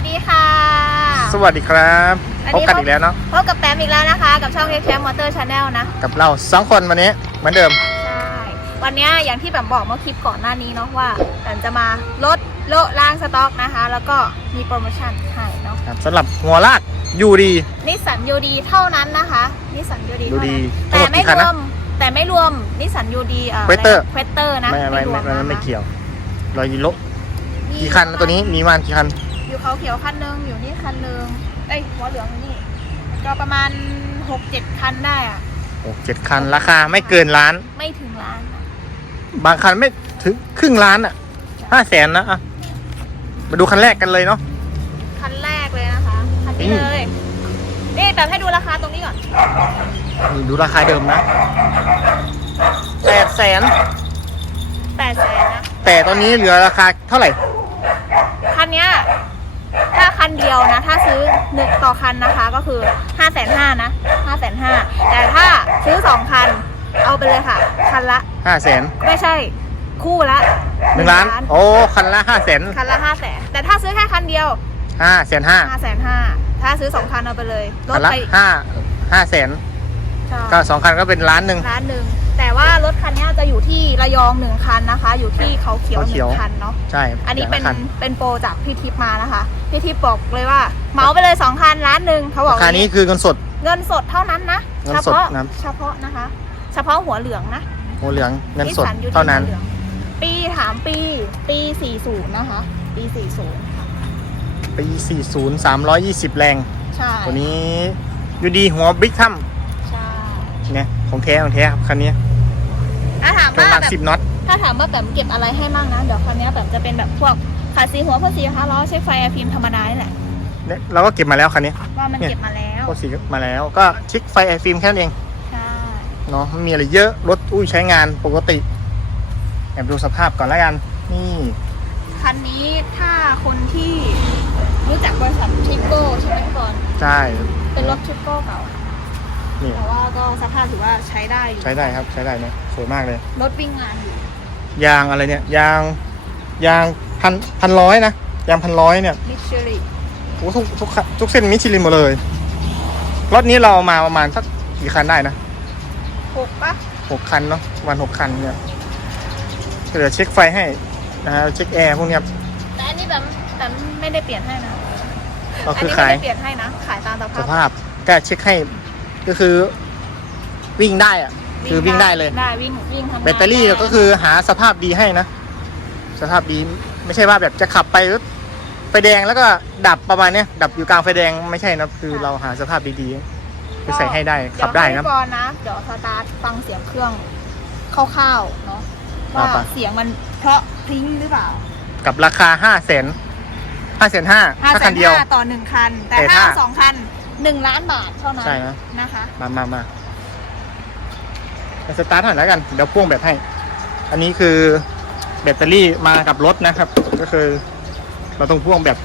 วัสดีค่ะ สวัสดีครับอันพบนี้กันอีกแล้วเนาะพบกับแปมอีกแล้วนะคะ กับช่องเ c คมอเตอร์ชาแนลนะ กับเราสองคนวันนี้เหมือนเดิม ใช่ วันเนี้ยอย่างที่แบบบอกเมื่อคลิปก่อนหน้านี้เนาะว่าแปมจะมาลดโละล้างสต็อกนะคะ แล้วก็มีโปรโมชั่นให้เนาะครับสำหรับหัวลากยูดีนิสสันยูดีเท่านั้นนะคะนิสสันยูดียูเท่าดีนั้นทั้งหมแต่ดไม่กี่คันรวนะมแต่ไม่รวมนิสสันยูดีเอ่อ Quater เควเตอร์นะไม่ไม่รวไม่มไม่นะคะไม่เกี่ยวรอยยิโลกี่คันนะตัวนี้มีประมาณกี่คัน อยู่เขาเขียวคันหนึงอยู่นี่คันหนึงเอ้ยหัวเหลืองอยู่นี่ ก็ประมาณหกเจ็ดคันได้อะโอ้เจ็ดคันราคาไม่เกินล้าน ไม่ถึงล้านอะบางคันไม่ถึงครึ่งล้านอะห้าแสนนะอะมาดูคันแรกกันเลยเนาะคันแรกเลยนะคะคันนี้อืมเลยนี่แบบให้ดูราคาตรงนี้ก่อนนี่ดูราคาเดิมนะแปดแสนแปดแสนนะแต่ตอนนี้เหลือราคาเท่าไหร่คันเนี้ยถ้า คันเดียวนะ ถ้าซื้อหนึ่งต่อคันนะคะก็คือห้าแสนห้านะห้าแสนห้าแต่ถ้าซื้อสองคันเอาไปเลยค่ะ คันละห้าแสนไม่ใช่คู่ละหนึ่งล้าน โอ้ คันละห้าแสนคันละห้าแสนแต่ถ้าซื้อแค่คันเดียวห้าแสนห้าห้าแสนห้าถ้าซื้อสองคันเอาไปเลยลคัดนละไปห้าห้าแสนใช่ก็สองคันก็เป็นล้านหนึ่งล้านหนึ่ง แต่ว่ารถคันเนี้ยจะอยู่ที่ระยองหนึ่งคันนะคะ อยู่ที่เขาเขียวเขาหเขีนึ่ยวงคันเนาะใช่ อันนี้เป็นแต่ละคัเป็นโปรจากพี่ทิพย์มานะคะ พี่ทิพย์บอกเลยว่าเหมาไปเลยสองคันล้านหนึ่งเขาบอกราคานี้คือเงินสด เงินสดเท่านั้นนะเงินเฉสดพาะนะเฉพาะนะคะ เฉพาะหัวเหลืองนะหัวเหลืองเงินสดสัอยู่ที่เท่านั้นหัวหลืองปีถามปีปี40นะคะ ปี40ปี40 320แรงใช่ตัวนี้อยู่ดีหัวบิ๊กทัมใช่เนี่ยของแท้ของแท้ครับคันนี้ ถ้าถามช่วงว่าหนักแบบ10น็อต ถ้าถามว่าแบบเก็บอะไรให้มั่งนะเดี๋ยวคันนี้แบบจะเป็นแบบพวกขาสีหัวพ่นสีคะล้อใช้ไฟอาฟิล์มธรรมดานี่แหละเนี่ยเราก็เก็บมาแล้วคันนี้ว่ามันเนี่ยเก็บมาแล้วก็สีมาแล้วก็เช็คไฟไอฟิล์มแค่นั้นเองใช่เนาะไม่มีอะไรเยอะรถอุ้ยใช้งานปกติแอบดูสภาพก่อนแล้วกัน นี่คันนี้ถ้าคนที่รู้จักบริษัททิปโก้ใช่ไหมพี่บอลใช่ เป็นรถทิปโก้เก่า นี่แต่ว่าก็สภาพถือว่าใช้ได้อยู่ใช้ได้ครับใช้ได้นะสวยมากเลย รถวิ่งงานอยู่ยางอะไรเนี่ย ยางยางพันพันร้อยนะยางพันร้อยเนี่ยมิชลิโอ้ทุกทุกคันทุกเส้นมิชลินหมดเลยรถนี้เราเอามาประมาณสักกี่คันได้นะหกปะหกคันเนาะวันหกคันเนี่ยเดี๋ยวเช็คไฟให้นะฮะเช็คแอร์พวกเนี้ยแต่อันนี้แบบแต่ไม่ได้เปลี่ยนให้นะก็อันคือนี้ขายไม่ได้เปลี่ยนให้นะขายตามสสภาพภาพก็เช็คให้ ก็คือวิ่งได้อะคือวิ่งได้เลย ได้วิ่งวิ่งทำงานแบตเตอรี่ได้ก็คือหาสภาพดีให้นะ สภาพดีไม่ใช่ว่าแบบจะขับไปแล้วไฟแดงแล้วก็ดับประมาณเนี้ยดับอยู่กลางไฟแดงไม่ใช่นะคือเราหาสภาพดีๆคือใส่ให้ได้ขับได้เยวนะให้ก่อนนะเดี๋ยวสตาร์ทฟังเสียงเครื่องคร่าวๆเนาะว่าอ่าปะเสียงมันเพราะพริ้งหรือเปล่ากับราคาห้าแสนห้าแสนห้าห้าถ้าแสคันนเดียว ห้าต่อหนึ่งคัน แต่แต่ถ้าถ้า เอาสองคัน หนึ่งล้านบาทเท่านั้นใช่นะนะคะ มามามาสตาร์ทหน่อยแล้วกัน เดี๋ยวพ่วงแบบให้ อันนี้คือแบตเตอรี่มากับรถนะครับ ก็คือ เราต้องพ่วงแบบ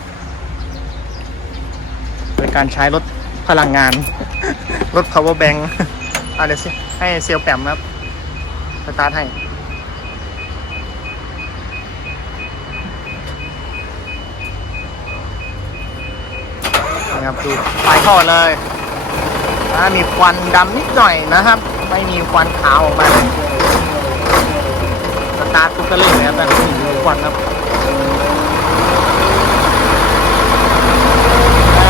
โดยการใช้รถพลังงาน รถ power bank อะเดี๋ยวสิให้เซลลแปมนะครับสตาร์ทให้ นะครับดูไฟเข้าเลยอ่ามีควันดำนิดหน่อยนะครับ ไม่มีควันขาวออกมาเลยสตาร์ทปุ๊บก็เล่นนะครับแต่ไม่มีควันครับอ่า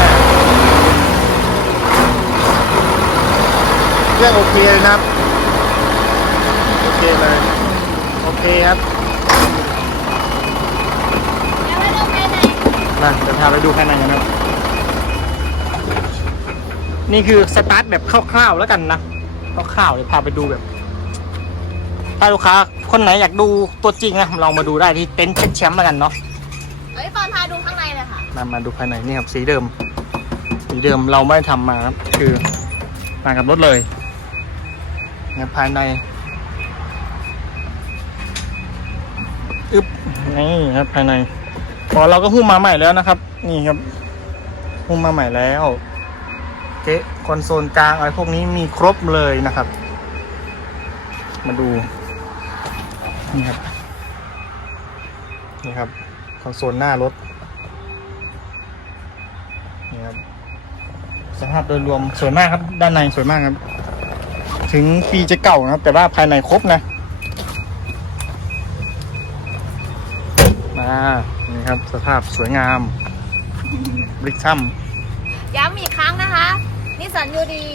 เครื่องโอเคเลยนะครับ โอเคเลย โอเคครับแล้วไม่ต้องไปไหนมาเดี๋ยวพาไปดูภายในกันนะครับ นี่คือสตาร์ทแบบคร่าวๆแล้วกันนะคร่าวๆเดี๋ยวพาไปดูแบบถ้าลูกค้าคนไหนอยากดูตัวจริงนะลองมาดูได้ที่เต็นท์เช็คแชมป์แล้วกันเนาะเอ้ยตอนพาดูข้างในเลยค่ะมามาดูภายในนี่ครับสีเดิม สีเดิมเราไม่ได้ทำมาครับคือมากับรถเลยนะภายในอึ๊บนี่ครับภายในพอเราก็หุ้มมาใหม่แล้วนะครับ นี่ครับหุ้มมาใหม่แล้ว เก๊ะคอนโซลกลางอะไรพวกนี้มีครบเลยนะครับ มาดู นี่ครับ นี่ครับ คอนโซลหน้ารถ นี่ครับ สภาพโดยรวมสวยมากครับ ด้านในสวยมากครับ ถึงปีจะเก่านะครับ แต่ว่าภายในครบนะ มา นี่ครับ สภาพสวยงามบริกซัมย้ำอีก สสันยูดี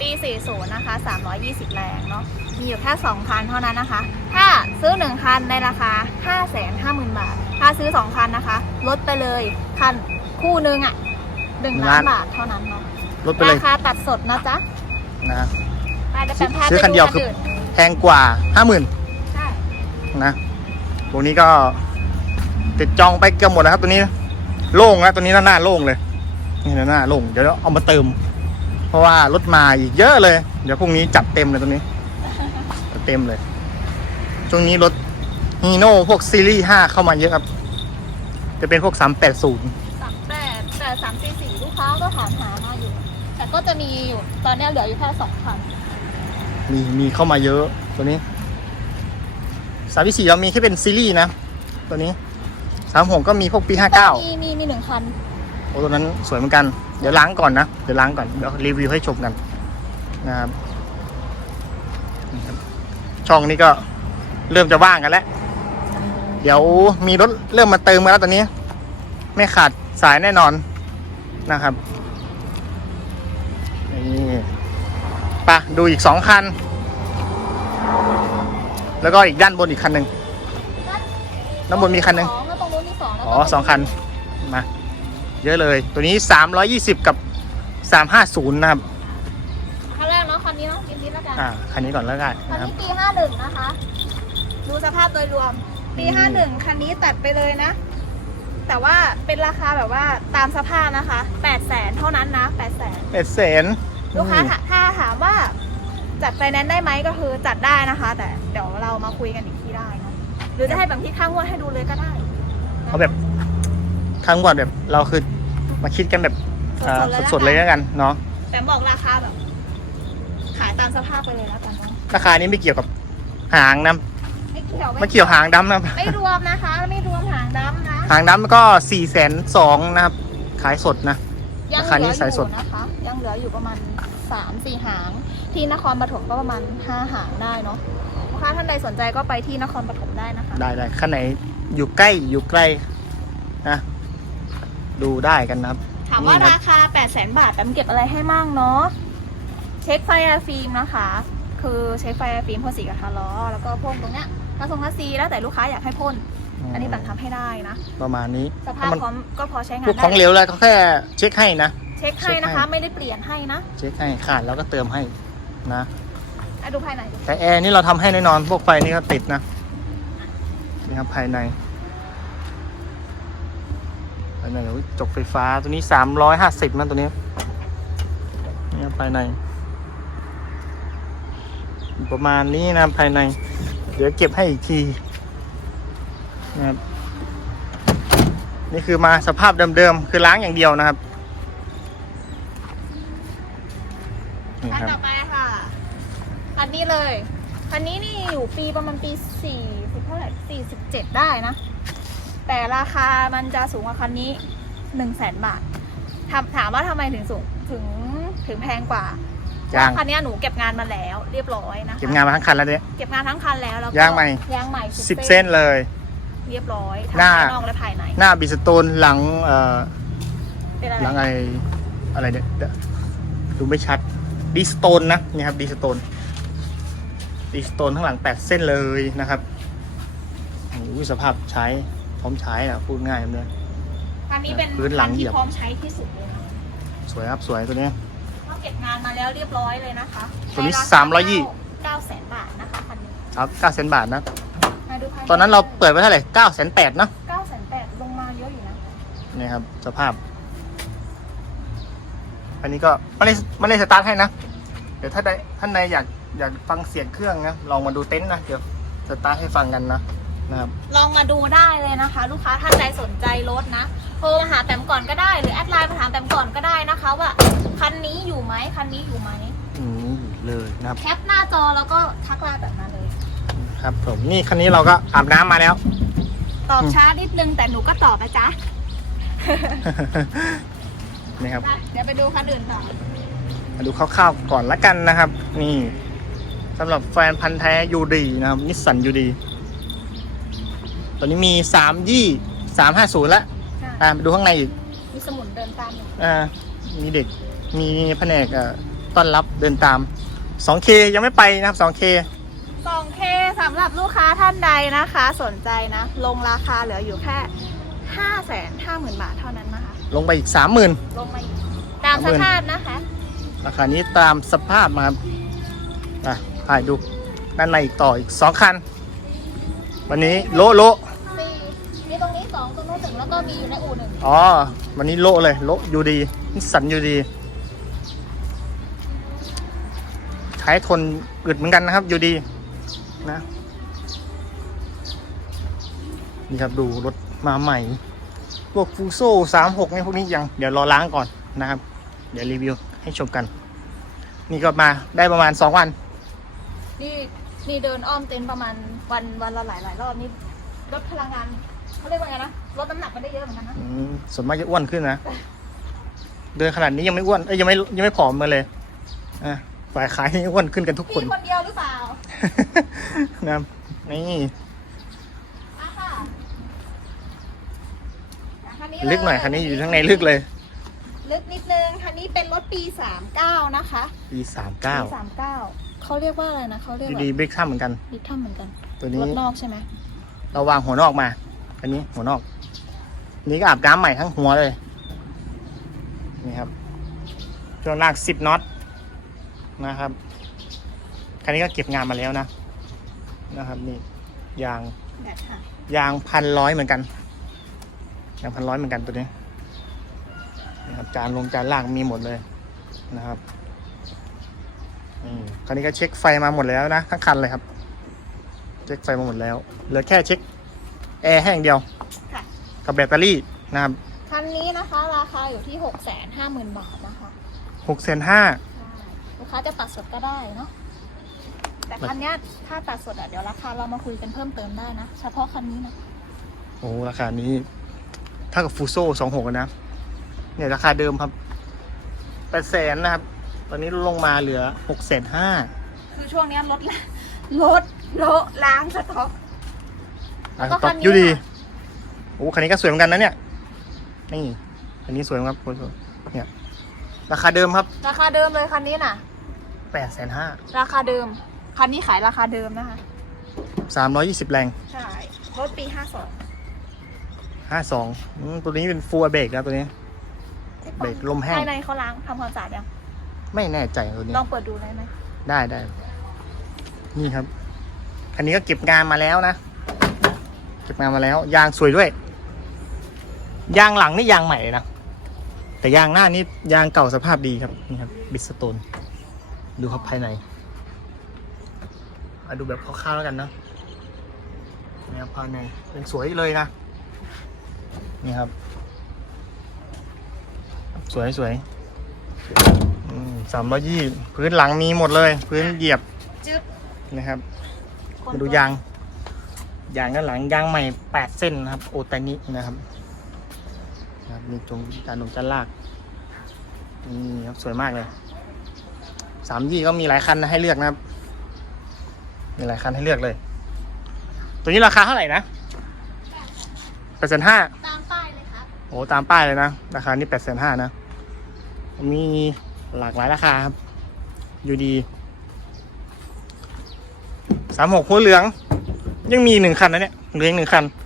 ปี 40 นะคะ 320 แรงเนาะ มีอยู่แค่2คันเท่านั้นนะคะ ถ้าซื้อ 1 คันในราคา 550,000 บาท ถ้าซื้อ 2 คันนะคะ ลดไปเลยคันคู่หนึงอะ่ะ1ล้านบาทเท่านั้นเนาะลดไปเลรายคาตัดสดนะจ๊ะ นะไปเดี๋ยวแปมพาซื้อไปคันดูเดียวคันคืออื่นแพงกว่าห้าหมื่นใช่นะตัวนี้ก็ติดจองไปเกือบหมดแล้วครับตัวนี้ โล่งแล้วตัวนี้หน้าโล่งเลย นี่หน้าโล่ง เดี๋ยวเอามาเติม เพราะว่ารถมาอีกเยอะเลย เดี๋ยวพรุ่งนี้จัดเต็มเลยตัวนี้จัดเต็มเลย ช่วงนี้รถฮีโน่พวกซีรีส์5เข้ามาเยอะครับ จะเป็นพวก380สามแปดแต่สามสี่สี่ลูกค้าก็ถามหามาอยู่ แต่ก็จะมีอยู่ตอนเนี้ยเหลืออยู่แค่สองคันมีมีเข้ามาเยอะตัวนี้สามสี่เรามีแค่เป็นซีรีส์นะ ตัวนี้สามหกก็มีพวกปีห้าเก้ามีมีมีหนึ่งคัน โอ้ตัวนั้นสวยเหมือนกัน เดี๋ยวล้างก่อนนะ เดี๋ยวล้างก่อน เดี๋ยวรีวิวให้ชมกันนะครับนี่ครับช่องนี้ก็เริ่มจะว่างกันแล้ว เดี๋ยวมีรถเริ่มมาเติมมาแล้วตอนนี้ ไม่ขาดสายแน่นอนนะครับนี่ไปะดูอีกสองคัน แล้วก็อีกด้านบนอีกคันหนึ่งด้านบนมีคันหนึ่ง สองแล้วตรงนู้นมีสองแล้วอ๋อสองคัน มา เยอะเลย ตัวนี้ 320 กับ 350 นะครับคันแรกเนาะคันนี้เนาะกินนิดแล้วกันอ่าคันนี้ก่อนแล้วกันคันนะครับ นี้ปีห้าหนึ่งนะคะ ดูสภาพโดยรวม ปี อืห้ามหนึ่งคันนี้ตัดไปเลยนะ แต่ว่าเป็นราคาแบบว่าตามสภาพนะคะแปดแสนเท่านั้นนะแปดแสนเป็ดเสนลูกค้าถ้าถ้าถามว่าจัดไฟแนนซ์ได้ไหมก็คือจัดได้นะคะ แต่เดี๋ยวเรามาคุยกันอีกทีได้เนอะหรือจะให้แบบที่ข้างงวดให้ดูเลยก็ได้เอาแบบ ทั้งหมดแบบเราคือมาคิดกันแบบอ่าสดๆเลยแล้วกันเนาะแต่บอกราคาแบบ ขายตามสภาพไปเลยแล้วกันเนอะราคานี้ไม่เกี่ยวกับหางนะไม่เกี่ยวไม่เกี่ยวหางดำนะไม่รวมนะคะ ไม่รวมหางดำนะหางดำก็4ี่แสนสองนะครับ ขายสดนะ ยังราเหคาลืนี้อสายอสด ยู่นะคะ ยังเหลืออยู่ประมาณสามสี่หาง ที่นครปฐมก็ประมาณห้าหางได้เนาะลูกค้าท่านใดสนใจก็ไปที่นครปฐมได้นะคะ ได้ได้ขั้นไหนอยู่ใกล้อยู่ไกลนะ ดูได้กันนะครับ ถามว่านี่นะราคา 8 0 0 0 0 0 บาทแปมเก็บอะไรให้มั่งเนาะ เช็คไฟอาฟิล์มนะคะ คือเช็คไฟอาฟิล์มพ่นสีกับทาล้อ แล้วก็พ่นตรงเนี้ยกระทรงทัซีแล้วแต่ลูกค้าอยากให้พ่น อันนี้แปมทำให้ได้นะ ประมาณนี้สภาพมันพร้อมก็พอใช้งาพวกนของได้เหลวอะไรเขาแค่เช็คให้นะ เช็คให้นะคะ ไม่ได้เปลี่ยนให้นะเช็คให้ขาดแล้วก็เติมให้นะ อะดูภายในดูแต่แอร์นี่เราทำให้แน่นอน พวกไฟนี่ก็ติดนะนี่ครับภายใน ภายในโอ้ยจกไฟฟ้าตัวนี้สามร้อยห้าสิบมันตัวนี้นี่ครับภายใน ประมาณนี้นะภายใน เดี๋ยวเก็บให้อีกทีนะครับนี่คือมาสภาพเดิมๆ คือล้างอย่างเดียวนะครับนี่คันครับต่อไปค่ะคันนี้เลยคันนี้นี่อยู่ปีประมาณปีสี่สิบเท่าไหร่สี่สิบเจ็ดได้นะ แต่ราคามันจะสูงกว่าคันนี้หนึ่งแสนบาทถามถามว่าทำไมถึงสูงถึงถึงแพงกว่ายางเพระคันนี้หนูเก็บงานมาแล้ว เรียบร้อยนะคะเก็บงานมาทั้งคันแล้วเนี่ย เก็บงานทั้งคันแล้วแล้วก็ยางใหม่ ยางใหม่สิบเส้นเลย เรียบร้อยทั้งหน้า ภายนอกและภายในหน้าบิสโตนหลังเอ่อเป็นอะไรหลังไออะไรเนี่ยเดี๋ยวดูไม่ชัดดีสโตนนะนี่ครับดีสโตนดีสโตนข้างหลังแปดเส้นเลยนะครับโอ้ยสภาพใช้ พร้อมใช้นะพูดง่ายเลย คันนี้เป็นพื้นหลังคัเหยีที่ยบพร้อมใช้ที่สุดเลยนะสวยครับสวยตัวนี้เขาเก็บงานมาแล้วเรียบร้อยเลยนะคะตัวนี้ในรคสามร้อยยี่เก้าแสนบาทนะคะคันนี้ครับเก้าแสนบาทนะ มาดูภายใตอนนั้นเราเปิดไว้เท่าไหร่เก้าแสนแปดเนาะเก้าแสนแปดลงมาเยอะอยู่นะนี่ครับ สภาพ อันนี้ก็ไม่ได้ไม่ได้สตาร์ทให้นะ เดี๋ยวถ้าใดท่านใดอยากอยากฟังเสียงเครื่องนะลองมาดูเต็นท์นะเดี๋ยวสตาร์ทให้ฟังกันนะ นะครับ ลองมาดูได้เลยนะคะ ลูกค้าท่านใดสนใจรถนะโทรมาหาแปมก่อนก็ได้หรือแอดไลน์มาถามแปมก่อนก็ได้นะคะ ว่าคันนี้อยู่ไหมคันนี้อยู่ไหมอืมเลยนะครับ แคปหน้าจอแล้วก็ทักไลน์แบบนั้นเลยครับผมนี่คันนี้เราก็อาบน้ำมาแล้ว ตอบช้านิดนึงแต่หนูก็ตอบนะจ๊ะ นี่ครับไปเดี๋ยวไปดูคันอื่นต่อ มาดูคร่าวๆก่อนละกันนะครับ นี่สำหรับแฟนพันธ์แท้ยูดีนะครับนิสสันยูดี ตอนนี้มี3ยี่350แล้วใช่อ่าไปดูข้างในอีก มีสมุนเดินตามอยู่อ่า มีเด็ก มีแผนกเอ่อต้อนรับเดินตาม 2K ยังไม่ไปนะครับ 2K 2K สำหรับลูกค้าท่านใดนะคะ สนใจนะ ลงราคาเหลืออยู่แค่ 5 5 0 0 0 0 บาทเท่านั้นนะคะ ลงไปอีก 30,000 ลงมาอีกตามสภาพนะคะ ราคานี้ตามสภาพมาครับอะถ่ายดูด้านในอีกต่ออีก 2 คัน วันนี้โละโละ รงนู้นหนึ่งแล้วก็มีอยู่ในอู่หนึ่งอ๋อ วันนี้โละเลย โละยูดีนิสสันยูดี ใช้ทนอึดเหมือนกันนะครับยูดี นะ นี่ครับดูรถมาใหม่ พวกฟูโซ่สามหกเนี่ยพวกนี้ยัง เดี๋ยวรอล้างก่อนนะครับ เดี๋ยวรีวิวให้ชมกัน นี่ก็มาได้ประมาณ2วัน นี่นี่เดินอ้อมเต็นท์ประมาณวันวันละหลายหลายรอบนี่ลดพลังงานเขาเรียกว่าไงนะ ลดน้ำหนักไปได้เยอะเหมือนกันนะอืมส่วนมากจะอ้วนขึ้นนะ เดินขนาดนี้ยังไม่อ้วน เอ้ยยังไม่ยังไม่ผอมมาเลย อะฝ่ายขายนี่อ้วนขึ้นกันทุกคนพี่คนเดียวหรือเปล่านะครับนี่มาค่ะอะคันนี้ลึกหน่อยคันนี้อยู่ข้างในลึกเลยลึกนิดนึงคันนี้เป็นรถปี 39 นะคะปีสามเก้าปี39เขาเรียกว่าอะไรนะเขาเรียกยูว่าดีเบรกทัมเหมือนกันลิทเทิลเหมือนกันตัวนี้รถนอกใช่ไหมเราวางหัวนอกมา อันนี้หัวนอก นี่ก็อาบน้ำใหม่ทั้งหัวเลย นี่ครับช่วงล่างสิบน็อตนะครับ คันนี้ก็เก็บงานมาแล้วนะ นะครับนี่ยางแบตค่ะยางพันร้อยเหมือนกันยางพันร้อยเหมือนกันตัวนี้นะครับจานลงจานล่างมีหมดเลยนะครับนี่คราวนี้ก็เช็คไฟมาหมดแล้วนะทั้งคันเลยครับ เช็คไฟมาหมดแล้วเหลือแค่เช็คแอร์แห้งเดียวค่ะ กับแบตเตอรี่นะครับคันนี้นะคะ ราคาอยู่ที่ 6 5 0 0 0 0 บาทนะคะหกเซนห้าใช่ลูกค้าจะตัดสดก็ได้เนาะแต่คันเนี้ยถ้าตัดสดอะเดี๋ยวราคาเรามาคุยกันเพิ่มเติมได้นะ เฉพาะคันนี้นะโอ้ราคานี้ ถ้ากับฟูโซ่สองหกนะ เนี่ยราคาเดิมครับแปดแสนนะครับ ตอนนี้ลงมาเหลือหกแสนห้าคือช่วงเนี้ยลดละลดโละล้างสต็อกอะแล้วก็ตคัอนบนี้ยูดีล่ะโอ้คันนี้ก็สวยเหมือนกันนะเนี่ยนี่คันนี้สวยครับสวยๆเนี่ยราคาเดิมครับ ราคาเดิมเลยคันนี้น่ะแปดแสนห้าราคาเดิม คันนี้ขายราคาเดิมนะคะสามร้อยยี่สิบแรงใช่รถปี52ห้าสองตัวนี้เป็นฟูลเบรกนะตัวนี้ เบรกลมแห้งภายในเขาล้างทำความสะอาดยังไม่แน่ใจตัวนี้ลองเปิดดูได้ไหมได้ได้นี่ครับ คันนี้ก็เก็บงานมาแล้วนะ เก็บงานมาแล้ว ยางสวยด้วย ยางหลังนี่ยางใหม่เลยนะ แต่ยางหน้านี่ยางเก่าสภาพดีครับ นี่ครับบิสโตน ดูครับภายในมาดูแบบคร่าวๆแล้วกันนะนี่ครับภายในยังสวยเลยนะ นี่ครับ สวยสวยสามร้อยยี่พื้นหลังมีหมดเลย พื้นเหยียบจึ๊บนะครับมาดูยาง ยางด้านหลังยางใหม่แปดเส้นนะครับ โอตานินะครับนะครับ มีตรงจานลงจานลากนี่ครับสวยมากเลยสามยี่ก็มีหลายคันนะให้เลือกนะครับ มีหลายคันให้เลือกเลย ตัวนี้ราคาเท่าไหร่นะแปดแสนห้าตามป้ายเลยครับโอ้ตามป้ายเลยนะราคานี่แปดแสนห้านะ มีหลากหลายราคาครับอยู่ดีสามหกหัวเหลือง ยังมีหนึ่งคันนะเนี่ยเหลืออีกหนึ่งคันคัน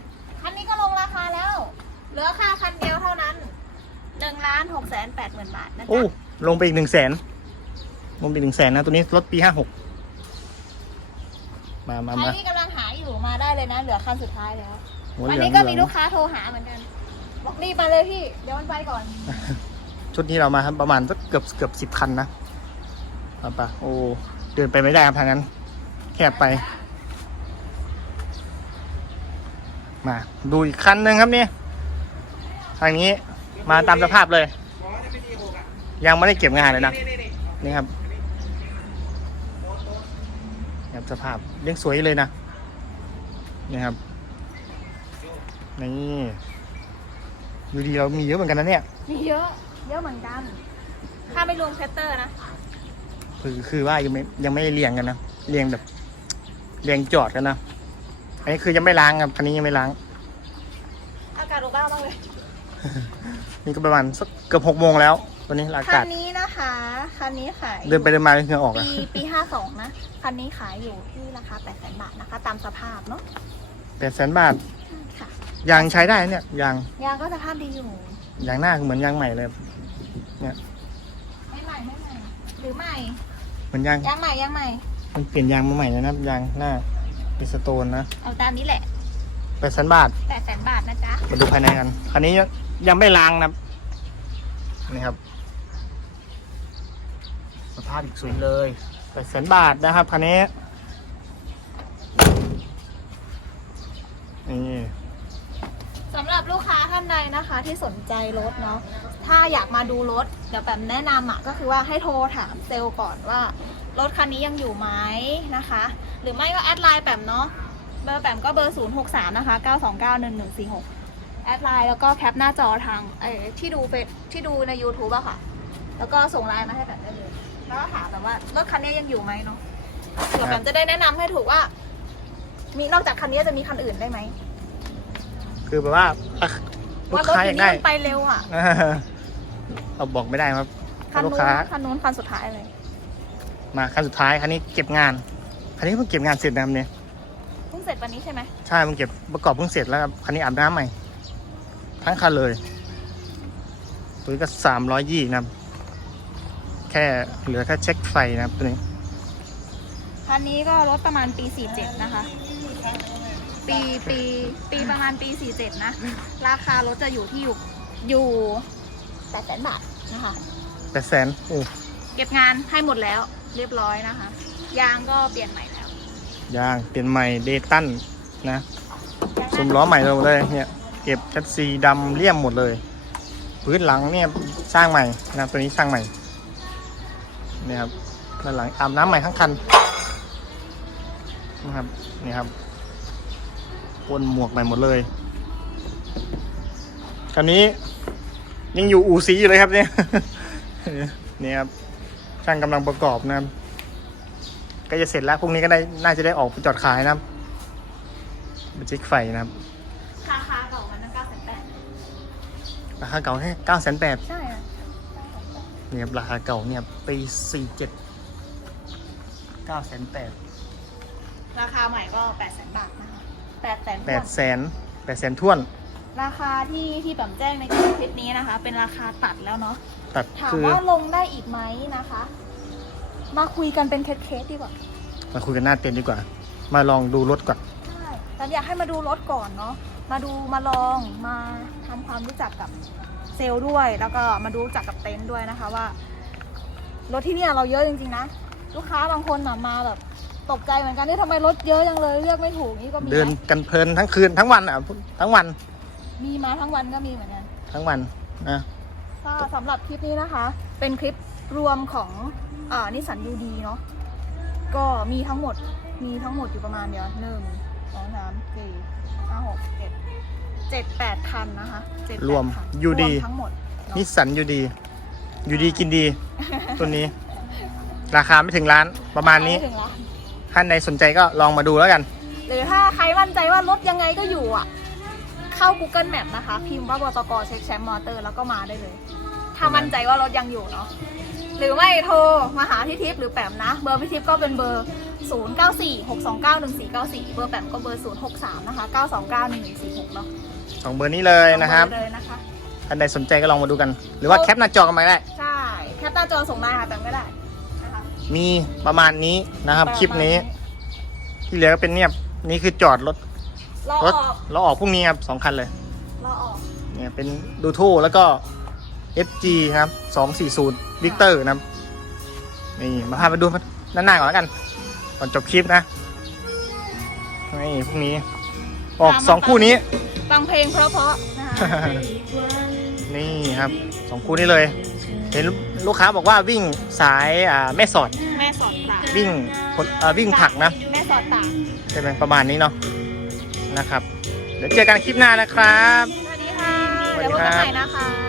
โอ้จ๊ะลงไปอีกหนึ่งแสนลงไปอีกหนึ่งแสนนะ ตัวนี้รถปีห้าหกมามาใครมาที่กำลังหาอยู่มาได้เลยนะ เหลือคันสุดท้ายแล้วหัววันเหลืองนี้ก็เหลืมีองลูกค้าโทรหาเหมือนกัน บอกรีบมาเลยพี่ เดี๋ยวมันไปก่อน ชุดนี้เรามาครับประมาณสักเกือบเกือบสิบคันนะเอาปะโอ้ เดินไปไม่ได้ครับทางนั้น แคบไป มา ดูอีกคันหนึ่งครับเนี่ยทางนี้มาตามสภาพเลย ยังไม่ได้เก็บงานเลยนะ นี่ครับครับสภาพยังสวยเลยนะ นี่ครับ นี่ดูดีเรามีเยอะเหมือนกันนะเนี่ย มีเยอะ เยอะเหมือนกัน ถ้าไม่รวมเพชเตอร์นะ คือคือว่ายังไม่ยังไม่ได้เรียงกันนะเรียงแบบเรียงจอดกันนะ อันนี้คือยังไม่ล้างครับคันนี้ยังไม่ล้าง อากาศอบอ้าวมากเลย นี่ก็ประมาณสักเกือบหกโมงแล้ว วันนี้อากาคัศนนี้นะคะ คันนี้ขายเดินไปเดินมาเหงื่อออกอะปีปีห้าสองนะ คันนี้ขายอยู่ที่ราคาแปดแสนบาทนะคะ ตามสภาพเนาะแปดแสนบาทค่ะ ยางใช้ได้เนี่ยยางยางก็สภาพดีอยู่ ยางหน้าคือเหมือนยางใหม่เลย ไม่ใหม่ไม่ใหม่หรือใหม่เหมือนยางยางใหม่ยางใหม่ มันเปลี่ยนยางมาใหม่เลยนะครับยางหน้าเป็นสโตนนะเอาตามนี้แหละแปดแสนบาท แปดแสนบาทนะจ๊ะ มาดูภายในกัน คันนี้ยังยังไม่ล้างนะครับ นี่ครับ สภาพอีกสวยเลยแปดแสนบาทนะครับคันนี้นี่สำหรับลูกค้าท่านใดนะคะที่สนใจรถเนาะถ้าอยากมาดูรถเดี๋ยวแบบแนะนำอะก็คือว่าให้โทรถามเซลล์ก่อนว่ารถคันนี้ยังอยู่ไหมนะคะ หรือไม่ก็แอดไลน์แปมเนาะเบอร์แปมก็เบอร์ 0 6 3 นะคะ 9 2 9 1 1 4 6 แอดไลน์แล้วก็แคปหน้าจอทางเออที่ดูเฟซที่ดูใน YouTube อะค่ะ แล้วก็ส่งไลน์มาให้แปมได้เลย แล้วก็ถามแบบว่ารถคันนี้ยังอยู่ไหมเนาะเผื่อแปมจะได้แนะนำให้ถูกว่า มีนอกจากคันนี้จะมีคันอื่นได้ไหมคือแบบว่าอะลูว่ากรถค้าออยายู่กนี่ได้มันไปเร็วอะเราบอกไม่ได้ครับคันลูกนู้นค้าคันนู้นคันสุดท้ายเลยมาคันสุดท้ายคันนี้เก็บงานคันนี้เพิ่งเก็บงานเสร็จนะครับเนี่ยเพิ่งเสร็จวันนี้ใช่ไหมใช่เพิ่งเก็บประกอบเพิ่งเสร็จแล้วครับคันนี้อาบน้ำใหม่ทั้งคันเลยตัวนี้ก็สามร้อยยี่นะครับแค่เหลือแค่เช็คไฟนะครับตัวนี้คันนี้ก็รถประมาณปี 47 นะคะ ปีปีปีประมาณปี 47 นะ ราคารถจะอยู่ที่อยู่อยู่8แสนบาทนะคะแปดแสนโอ้เก็บงานให้หมดแล้วเรียบร้อยนะคะ ยางก็เปลี่ยนใหม่แล้วยางเปลี่ยนใหม่เดตันนะยางซุ้มล้อใหม่เราเลยเนี่ยเก็บแคปซีดำเลี่ยมหมดเลย พื้นหลังเนี่ยสร้างใหม่นะครับตัวนี้สร้างใหม่เนี่ยครับด้านหลังอาบน้ำใหม่ทั้งคันนะครับนี่ครับปนหมวกใหม่หมดเลยคันนี้ยังอยู่อู่สีอยู่เลยครับเนี่ยนี่ครับช่างกำลังประกอบนะครับก็จะเสร็จแล้วพรุ่งนี้ก็ได้น่าจะได้ออกไปจอดขายนะครับบัจิกไฟนะครับราคาเก่ามันตั้ง9แสนแปดราคาเก่าแค่เก้าแสนแปดใช่อะเนี่ยครับราคาเก่าเนี่ยปีสี่เจ็ดเก้าแสนแปดราคาใหม่ก็8แสนบาทนะคะ8แสนแปดแสนแปดแสนท่วน ราคาที่ที่แบบแจ้งในคลิปนี้นะคะ เป็นราคาตัดแล้วเนาะตัดถามคือว่าลงได้อีกไหมนะคะ มาคุยกันเป็นเคสๆดีกว่ามาคุยกันหน้าเต็นท์ดีกว่า มาลองดูรถก่อนใช่แต่อยากให้มาดูรถก่อนเนาะมาดูมาลองมาทำความรู้จักกับ เซลล์ด้วย แล้วก็มาดูรู้จักกับเต็นท์ด้วยนะคะว่ารถที่เนี่ยเราเยอะจริงๆนะ ลูกค้าบางคนน่ะมาแบบตกใจเหมือนกันนี่ทำไมรถเยอะจังเลยเลือกไม่ถูกนี่ก็มีเดินนะกันเพลินทั้งคืนทั้งวันอะทั้งวันมีมาทั้งวันก็มีเหมือนกันทั้งวันนะก็สำหรับคลิปนี้นะคะ เป็นคลิปรวมของอ่านิสสันยูดีเนาะก็มีทั้งหมดมีทั้งหมดอยู่ประมาณเดียวหนึ่งสองสามสี่ห้าหกเจ็ด เจ็ดแปดคันนะคะเจ็ดแปดรวมคันยูดีรวมทั้งหมดเนอะนิสสันอยู่ดี อยู่ดีกินดี ตัวนี้ ราคาไม่ถึงล้านประมาณนี้ไถึงละท่านใดสนใจก็ลองมาดูแล้วกัน หรือถ้าใครมั่นใจว่ารถยังไงก็อยู่อะ เข้า Google Map นะคะ พิมพ์ว่าบตกเช็คแชมป์มอเตอร์แล้วก็มาได้เลย ถ้ามั่นใจว่ารถยังอยู่เนาะหรือไม่โทรมาหาพี่ทิพย์หรือแปมนะ เบอร์พี่ทิพย์ก็เป็นเบอร์ 0 9 4 6 2 9 1 4 9 4 เบอร์แปมก็เบอร์ 0 6 3 นะคะ 9 2 9 1 1 4 6 เนาะ สองเบอร์นี้เลยนะครับเบอเลยนะคะท่านใดสนใจก็ลองมาดูกัน หรือว่าโอ้แคปหน้าจอกันมาได้ ใช่ แคปหน้าจอส่งได้ค่ะแปมก็ได้นะคะมีประมาณนี้นะครับคลิปนี้ ที่เหลือก็เป็นเนี่ยนี่คือจอดรถรอรถออกเราออกพรุ่งนี้ครับสองคันเลยรอออกเนี่ยเป็นดูโทแล้วก็ FG ครับ240วิกเตอร์นะครับนี่มาพาไปดูด้านหน้าก่อนแล้วกันก่อนจบคลิปนะนี่พรุ่งนี้ ออกสองคู่นี้ ฟังเพลงเพราะๆนะคะนี่ครับสองคู่นี้เลย เห็นลูกค้าบอกว่าวิ่งสายอ่าแม่สอดแม่สอดตากวิ่งผลอ่าวิ่งผักนะแม่สอดตากใช่ไหมประมาณนี้เนาะนะครับ เดี๋ยวเจอกันคลิปหน้านะครับ สวัสดีค่ะสวัสเดี๋ยวดีพบครักับนใหม่นะคะ